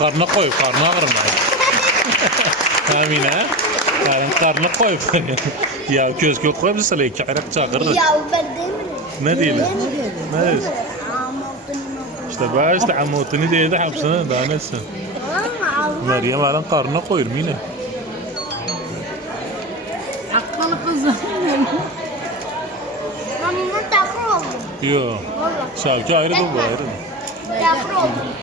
karnına koy, karnına ağrına. Amine, karnına koy. Ya közge koy bir sale iki ayak çağırır. Ya ben değil mi? Ne diyelim? Ne diyelim? Amotunu. İşte ben işte amotunu diye de hapsine daha nesin? Meryem alan karnına koyur yine. Akıllı kızım. Mamimden takır oldum. Yok. Valla. Şavki ayrı bu ayrı. Takır oldum.